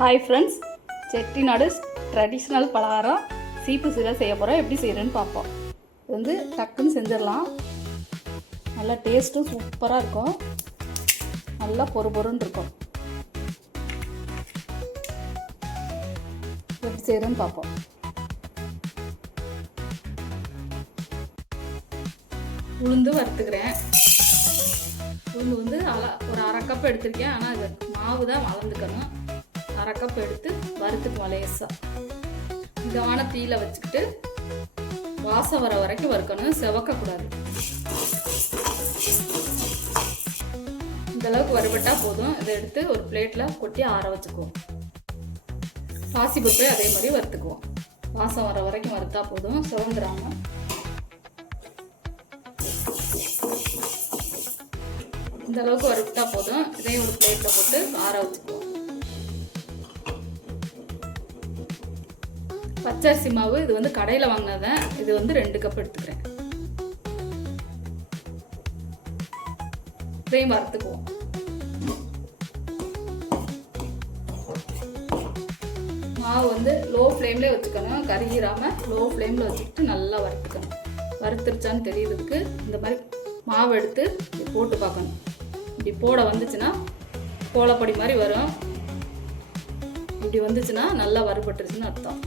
Hi friends Chettinad traditional பலகாரம் சீப்பு சீரை செய்ய போகிறோம் எப்படி செய்கிறேன்னு பார்ப்போம். இது வந்து டக்குன்னு செஞ்சிடலாம். நல்லா டேஸ்ட்டும் சூப்பராக இருக்கும். நல்லா பொறு பொறுன்னு இருக்கும். எப்படி செய்கிறேன்னு பார்ப்போம். உளுந்து வறுத்துக்கிறேன். உளுந்து வந்து அல ஒரு அரை கப் எடுத்திருக்கேன். ஆனால் இது மாவு தான் வளர்ந்துக்கணும். அரை கப் எடுத்து வறுத்துக்குவோம் லேசாக மிதமான தீயில வச்சுக்கிட்டு வாசம் வர வரைக்கும் வறுக்கணும். செவக்கக்கூடாது இந்தளவுக்கு வறுபட்டால் போதும். இதை எடுத்து ஒரு பிளேட்டில் கொட்டி ஆற வச்சுக்குவோம். பாசி பருப்பை அதே மாதிரி வறுத்துக்குவோம். வாசம் வர வரைக்கும் வறுத்தா போதும். சிவந்துடாமல் இந்த அளவுக்கு வறுத்தா போதும். இதையும் ஒரு பிளேட்டில் போட்டு ஆற வச்சுக்குவோம். பச்சரிசி மாவு இது வந்து கடையில் வாங்கினதேன் இது வந்து ரெண்டு கப் எடுத்துக்கிறேன். இதையும் வறுத்துக்குவோம் மாவு வந்து லோ ஃப்ளேம்லேயே வச்சுக்கணும். கருகிராமல் லோ ஃப்ளேமில் வச்சுக்கிட்டு நல்லா வறுத்துக்கணும். வறுத்துருச்சான்னு தெரியுதுக்கு இந்த மாதிரி மாவு எடுத்து போட்டு பார்க்கணும். இப்படி போட வந்துச்சுன்னா கோலப்பொடி மாதிரி வரும். இப்படி வந்துச்சுன்னா நல்லா வறுபட்டுருச்சுன்னு அர்த்தம்.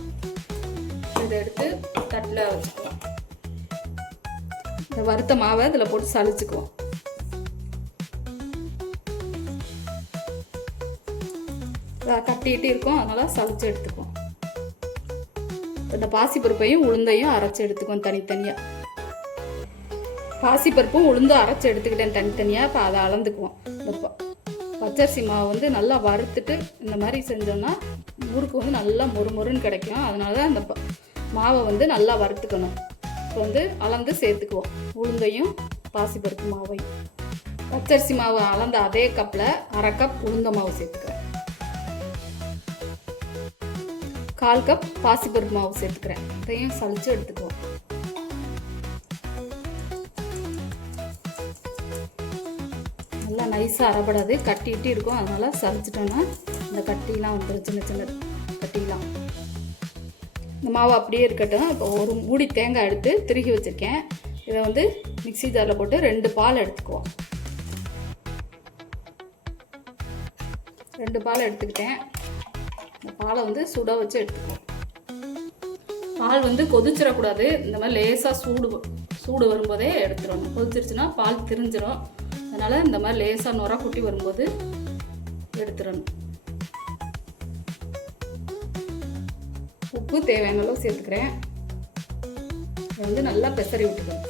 இதை எடுத்து தட்டில் வச்சுக்குவோம். இந்த வறுத்த மாவை இதில் போட்டு சளிச்சுக்குவோம். கட்டிட்டு இருக்கும் அதனால் சளிச்சு எடுத்துக்குவோம். இந்த பாசிப்பருப்பையும் உளுந்தையும் அரைச்சி எடுத்துக்குவோம் தனித்தனியாக பாசிப்பருப்பும் உளுந்தும் அரைச்சி எடுத்துக்கிட்டேன் தனித்தனியாக இப்போ அதை அளந்துக்குவோம். இந்த பச்சரிசி மாவு வந்து நல்லா வறுத்துட்டு இந்த மாதிரி செஞ்சோம்னா ஊருக்கு வந்து நல்லா மொறு மொறுன்னு கிடைக்கும். அதனால தான் அந்த மாவை வந்து நல்லா வறுத்துக்கணும். இப்போ வந்து அளந்து சேர்த்துக்குவோம். உளுந்தையும் பாசிப்பருப்பு மாவையும். பச்சரிசி மாவு அளந்த அதே கப்பில் அரை கப் உளுந்த மாவு சேர்த்துக்கிறேன். கால் கப் பாசிப்பருப்பு மாவு சேர்த்துக்கிறேன். இதையும் சளிச்சு எடுத்துக்குவோம். நல்லா நைஸாக அரைப்படாது கட்டிட்டு இருக்கும். அதனால் சளிச்சிட்டோன்னா இந்த கட்டிலாம் வந்துடும் சின்ன சின்ன கட்டிலாம். இந்த மாவு அப்படியே இருக்கட்டும். இப்போ ஒரு மூடி தேங்காய் எடுத்து திருகி வச்சுருக்கேன். இதை வந்து மிக்சி ஜாரில் போட்டு ரெண்டு பால் எடுத்துக்குவோம். ரெண்டு பால் எடுத்துக்கிட்டேன். இந்த பாலை வந்து சுட வச்சு எடுத்துக்குவோம். பால் வந்து கொதிச்சிடக்கூடாது. இந்த மாதிரி லேசாக சூடு சூடு வரும்போதே எடுத்துடணும். கொதிச்சிருச்சுன்னா பால் திரிஞ்சிடும் அதனால் இந்த மாதிரி லேசாக நுர குட்டி வரும்போது எடுத்துடணும். உப்பு தேவையான அளவு சேர்த்துக்கிறேன். இதை வந்து நல்லா பெசரி விட்டுக்கணும்.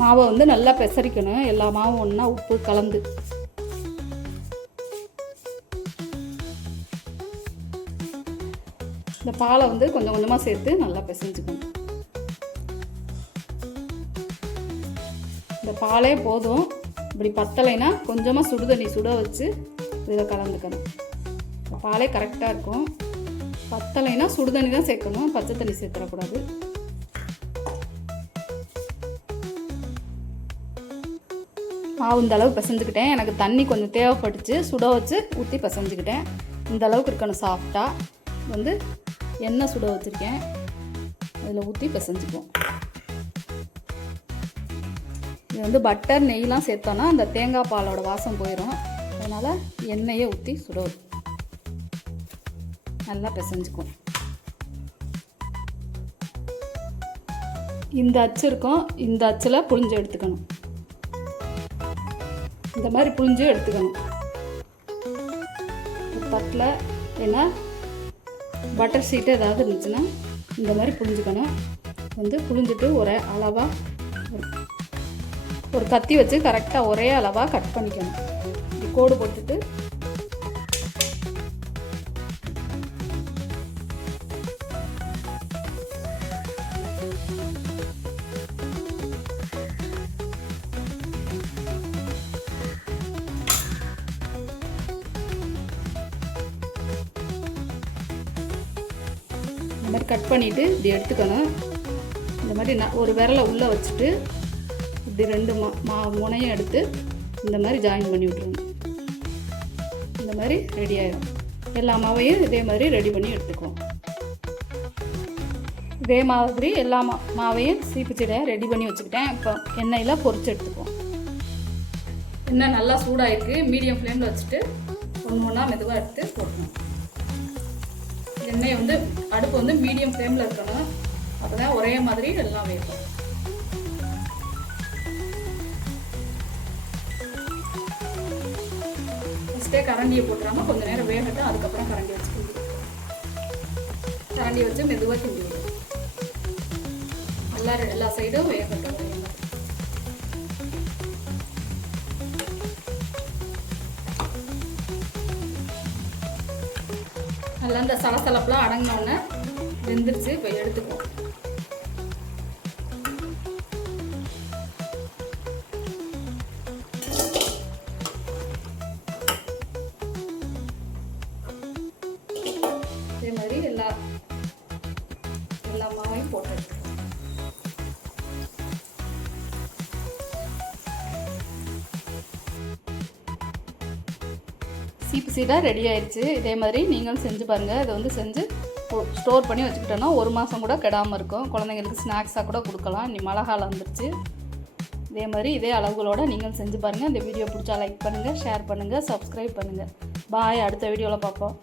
மாவை வந்து நல்லா பெசரிக்கணும் எல்லா மாவும் ஒன்றா உப்பு கலந்து. இந்த பாலை வந்து கொஞ்சம் கொஞ்சமாக சேர்த்து நல்லா பிசைஞ்சுக்கணும். இந்த பாலே போதும். இப்படி பத்தலைன்னா கொஞ்சமாக சுடுதண்ணி சுட வச்சு இதில் கலந்துக்கணும். பாலே கரெக்டாக இருக்கும். பத்தலைன்னா சுடு தண்ணி தான் சேர்க்கணும். பச்சை தண்ணி சேர்த்துடக்கூடாது. மாவு இந்த அளவு பிசைஞ்சுக்கிட்டேன். எனக்கு தண்ணி கொஞ்சம் தேவைப்பட்டுச்சு. சுட வச்சு ஊற்றி பிசைஞ்சுக்கிட்டேன். இந்த அளவுக்கு இருக்கணும் சாஃப்டாக வந்து எண்ணெய் சுட வச்சுருக்கேன். அதில் ஊற்றி பிசைஞ்சுக்குவோம். இது வந்து பட்டர் நெய்லாம் சேர்த்தோன்னா அந்த தேங்காய் பாலோட வாசம் போயிடும் அதனால் எண்ணெயை ஊற்றி சுட நல்லா பிசைஞ்சுக்கும். இந்த அச்சு இருக்கும். இந்த அச்சில் புழிஞ்சு எடுத்துக்கணும். இந்த மாதிரி புழிஞ்சு எடுத்துக்கணும். தட்டில் ஏன்னா பட்டர் ஷீட்டு ஏதாவது இருந்துச்சுன்னா இந்த மாதிரி புழிஞ்சுக்கணும். வந்து புழிஞ்சிட்டு ஒரே அளவாக ஒரு கத்தி வச்சு கரெக்டாக ஒரே அளவாக கட் பண்ணிக்கணும். கோடு போட்டுட்டு இந்த மாதிரி கட் பண்ணிவிட்டு இப்படி எடுத்துக்கணும். இந்த மாதிரி நான் ஒரு விரலை உள்ளே வச்சுட்டு இப்படி ரெண்டு மா மா முனையும் எடுத்து இந்த மாதிரி ஜாயின் பண்ணி விட்ருணும் இந்த மாதிரி ரெடி ஆயிடும் எல்லா மாவையும் இதே மாதிரி ரெடி பண்ணி எடுத்துக்குவோம். இதே மாதிரி எல்லா மா மாவையும் சீப்புச்சீடையாக ரெடி பண்ணி வச்சுக்கிட்டேன். இப்போ எண்ணெயில் பொறிச்சு எடுத்துக்குவோம். எண்ணெய் நல்லா சூடாகிருக்கு மீடியம் ஃப்ளேமில் வச்சுட்டு ஒன்று ஒன்றா மெதுவாக எடுத்து போடணும் எண்ணெய் வந்து அடுப்பு வந்து மீடியம் ஃப்ளேமில் இருக்கணும். அப்போ தான் ஒரே மாதிரி எல்லாம் வேகும். ஃபஸ்ட்டே கரண்டியை போட்டுறாமல் கொஞ்சம் நேரம் வேகட்டும் அதுக்கப்புறம் கரண்டி வச்சு கரண்டி வச்சு மெதுவாக கிண்டி விடும் எல்லா எல்லா சைடும் வேகட்டும். நல்லா இந்த சலசலப்பெலாம் அடங்கினோடனே வெந்துருச்சு. இப்போ எடுத்துக்குவோம். சீப்பு சீடாக ரெடி ஆயிடுச்சு. இதே மாதிரி நீங்களும் செஞ்சு பாருங்கள் இதை வந்து செஞ்சு ஸ்டோர் பண்ணி வச்சுக்கிட்டோன்னா ஒரு மாதம் கூட கெடாமல் இருக்கும். குழந்தைங்களுக்கு ஸ்நாக்ஸாக கூட கொடுக்கலாம். இன்னி மழை காலம் வந்துருச்சு. இதே மாதிரி இதே அளவுகளோடு நீங்கள் செஞ்சு பாருங்கள் இந்த வீடியோ பிடிச்சா லைக் பண்ணுங்கள் ஷேர் பண்ணுங்கள் சப்ஸ்கிரைப் பண்ணுங்கள் பாய் அடுத்த வீடியோவில் பார்ப்போம்.